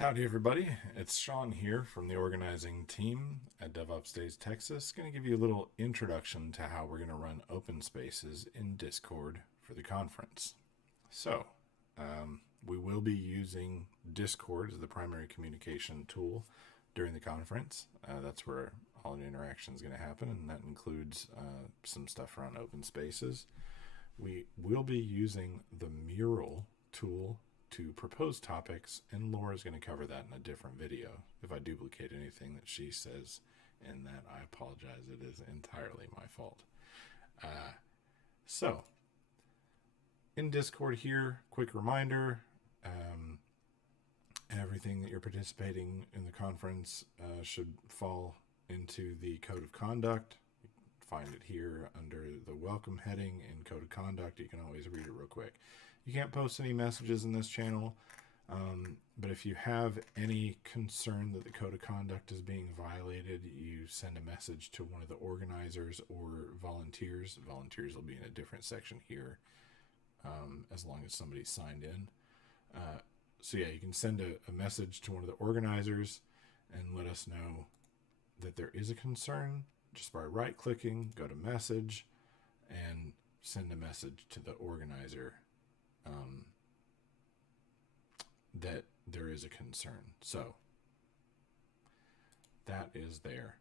Howdy, everybody. It's Sean here from the organizing team at DevOps Days, Texas. Going to give you a little introduction to how we're going to run open spaces in Discord for the conference. So, we will be using Discord as the primary communication tool during the conference. That's where all the interaction is going to happen, and that includes some stuff around open spaces. We will be using the Mural tool to propose topics, and Laura's going to cover that in a different video. If I duplicate anything that she says in that, I apologize. It is entirely my fault. So, in Discord here, quick reminder, everything that you're participating in the conference should fall into the Code of Conduct. You can find it here under the Welcome heading in Code of Conduct. You can always read it real quick. You can't post any messages in this channel, but if you have any concern that the Code of Conduct is being violated, you send a message to one of the organizers or volunteers. Volunteers will be in a different section here, as long as somebody's signed in. So yeah, you can send a message to one of the organizers and let us know that there is a concern just by right-clicking, go to message, and send a message to the organizer that there is a concern. So that is there.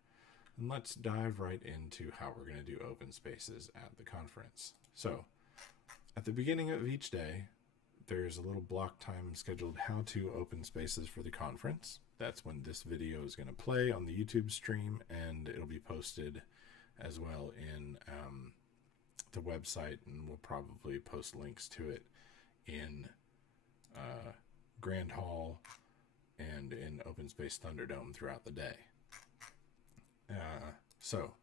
And let's dive right into how we're going to do open spaces at the conference. So at the beginning of each day, there's a little block time scheduled how to open spaces for the conference. That's when this video is going to play on the YouTube stream, and it'll be posted as well in the website, and we'll probably post links to it in Grand Hall and in Open Space Thunderdome throughout the day. So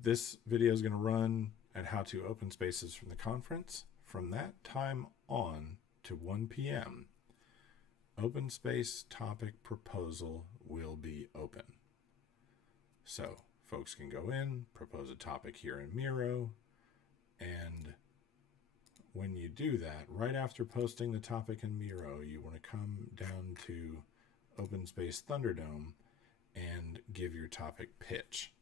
this video is going to run at how to open spaces from the conference. From that time on to 1 p.m., open space topic proposal will be open. So folks can go in, propose a topic here in Miro, and when you do that, right after posting the topic in Miro, you want to come down to Open Space Thunderdome and give your topic pitch.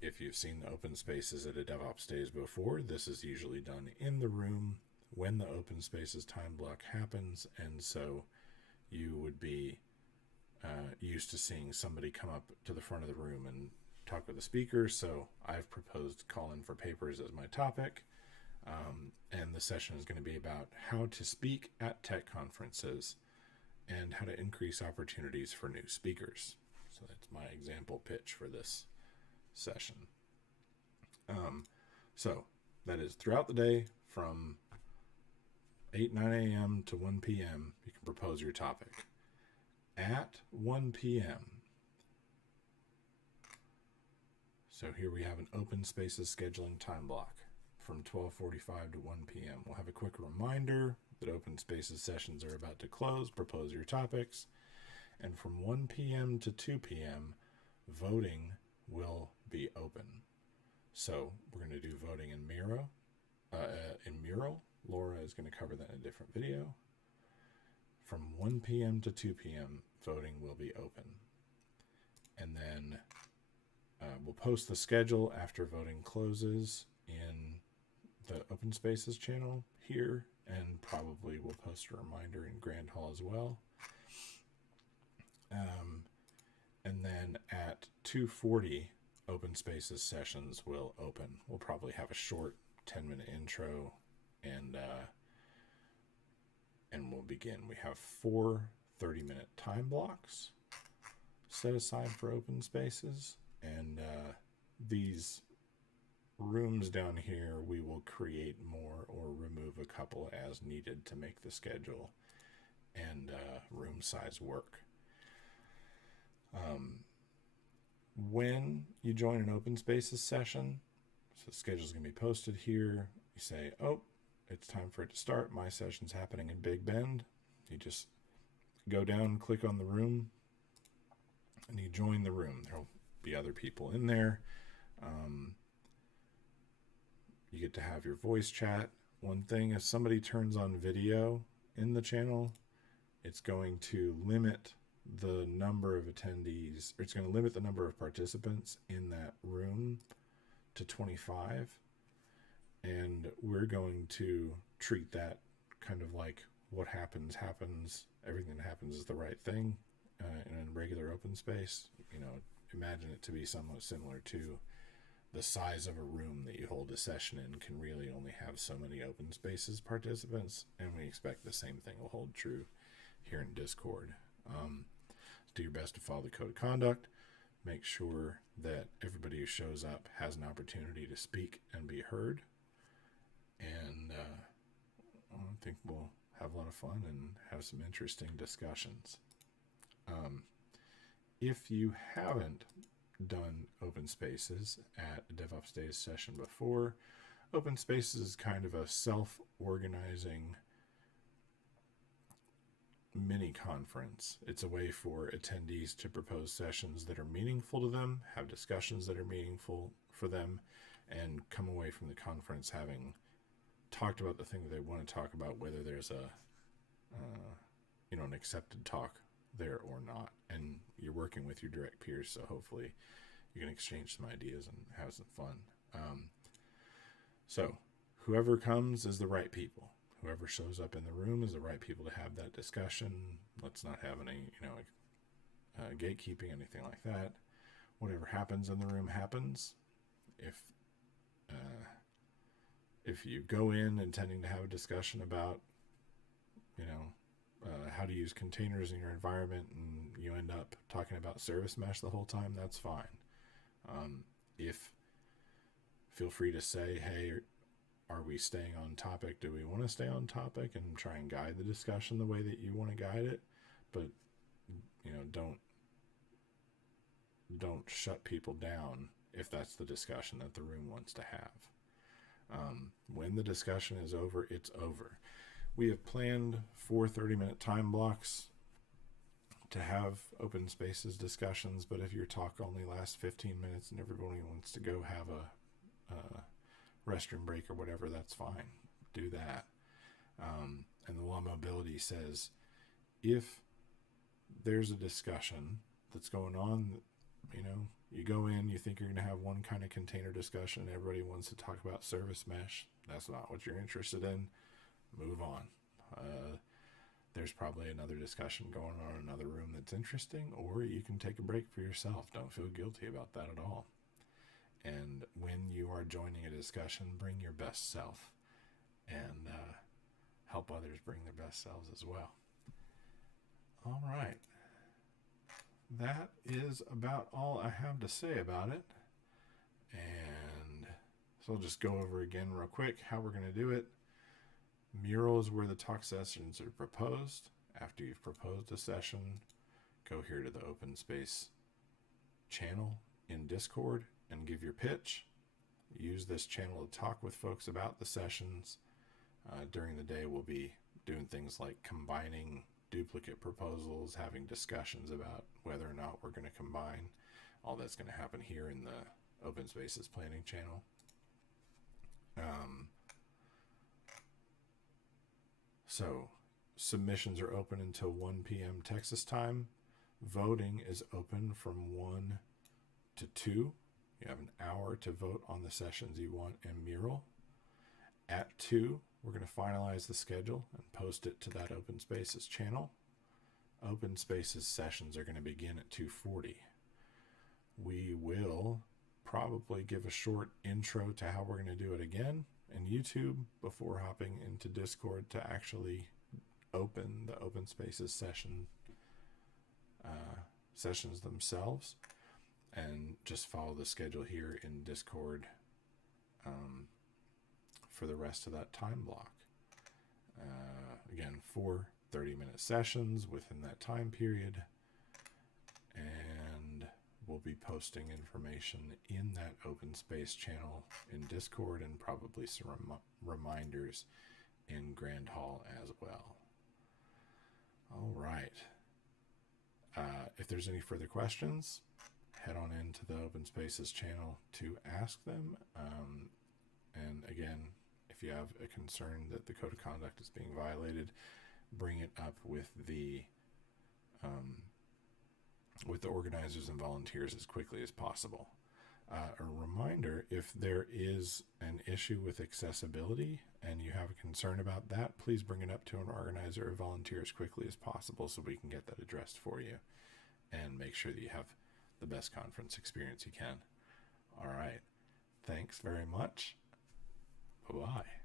If you've seen the open spaces at a DevOps Days before, this is usually done in the room when the open spaces time block happens, and so you would be used to seeing somebody come up to the front of the room and talk with the speaker. So I've proposed call in for papers as my topic. And the session is going to be about how to speak at tech conferences and how to increase opportunities for new speakers. So that's my example pitch for this session. So that is throughout the day from 9 a.m. to 1 p.m. You can propose your topic. At 1 p.m., so here we have an open spaces scheduling time block from 12:45 to 1 p.m. We'll have a quick reminder that open spaces sessions are about to close. Propose your topics. And from 1 p.m. to 2 p.m., voting will be open. So we're going to do voting in Miro. Mural. Laura is going to cover that in a different video. From 1 p.m. to 2 p.m., voting will be open. And then we'll post the schedule after voting closes in the Open Spaces channel here, and probably we'll post a reminder in Grand Hall as well. And then at 2:40, Open Spaces sessions will open. We'll probably have a short 10-minute intro, and we'll begin. We have 4 30-minute time blocks set aside for open spaces, and these rooms down here, we will create more or remove a couple as needed to make the schedule and room size work. When you join an open spaces session, so the schedule is going to be posted here. You say, oh, it's time for it to start. My session's happening in Big Bend. You just go down, click on the room, and you join the room. There'll be other people in there. You get to have your voice chat. One thing, if somebody turns on video in the channel, it's going to limit the number of attendees, or it's going to limit the number of participants in that room to 25. And we're going to treat that kind of like what happens. Everything that happens is the right thing in a regular open space. Imagine it to be somewhat similar to the size of a room that you hold a session in can really only have so many open spaces participants, and we expect the same thing will hold true here in Discord. Do your best to follow the code of conduct. Make sure that everybody who shows up has an opportunity to speak and be heard. And I think we'll have a lot of fun and have some interesting discussions. If you haven't done open spaces at a DevOps Days session before, open spaces is kind of a self-organizing mini conference. It's a way for attendees to propose sessions that are meaningful to them, have discussions that are meaningful for them, and come away from the conference having talked about the thing that they want to talk about, whether there's an accepted talk there or not. And you're working with your direct peers, so hopefully you can exchange some ideas and have some fun. So whoever comes is the right people. Whoever shows up in the room is the right people to have that discussion. Let's not have any, gatekeeping, anything like that. Whatever happens in the room happens. If you go in intending to have a discussion about, how to use containers in your environment, and you end up talking about service mesh the whole time, that's fine. Feel free to say, hey, are we staying on topic? Do we want to stay on topic, and try and guide the discussion the way that you want to guide it? But, don't shut people down if that's the discussion that the room wants to have. When the discussion is over, it's over. We have planned 4 30-minute time blocks to have open spaces discussions, but if your talk only lasts 15 minutes and everybody wants to go have a restroom break or whatever, that's fine. Do that. And the law of mobility says if there's a discussion that's going on, you go in, you think you're going to have one kind of container discussion, everybody wants to talk about service mesh. That's not what you're interested in. Move on. There's probably another discussion going on in another room that's interesting, or you can take a break for yourself. Don't feel guilty about that at all. And when you are joining a discussion, bring your best self and help others bring their best selves as well. All right. That is about all I have to say about it. And so I'll just go over again real quick how we're going to do it. Mural is where the talk sessions are proposed. After you've proposed a session, go here to the open space channel in Discord and give your pitch. Use this channel to talk with folks about the sessions. During the day, we'll be doing things like combining duplicate proposals, having discussions about whether or not we're going to combine. All that's going to happen here in the open spaces planning channel. So submissions are open until 1 p.m. Texas time. Voting is open from 1 to 2. You have an hour to vote on the sessions you want in Mural. At 2, we're going to finalize the schedule and post it to that Open Spaces channel. Open Spaces sessions are going to begin at 2:40. We will probably give a short intro to how we're going to do it again in YouTube before hopping into Discord to actually open the Open Spaces sessions themselves, and just follow the schedule here in Discord for the rest of that time block. Again, 4 30-minute sessions within that time period, and we'll be posting information in that open space channel in Discord, and probably some reminders in Grand Hall as well. All right. If there's any further questions, head on into the Open Spaces channel to ask them. And again, if you have a concern that the code of conduct is being violated, bring it up with the organizers and volunteers as quickly as possible. A reminder, if there is an issue with accessibility and you have a concern about that, please bring it up to an organizer or volunteer as quickly as possible so we can get that addressed for you and make sure that you have the best conference experience you can. All right. Thanks very much. Bye-bye.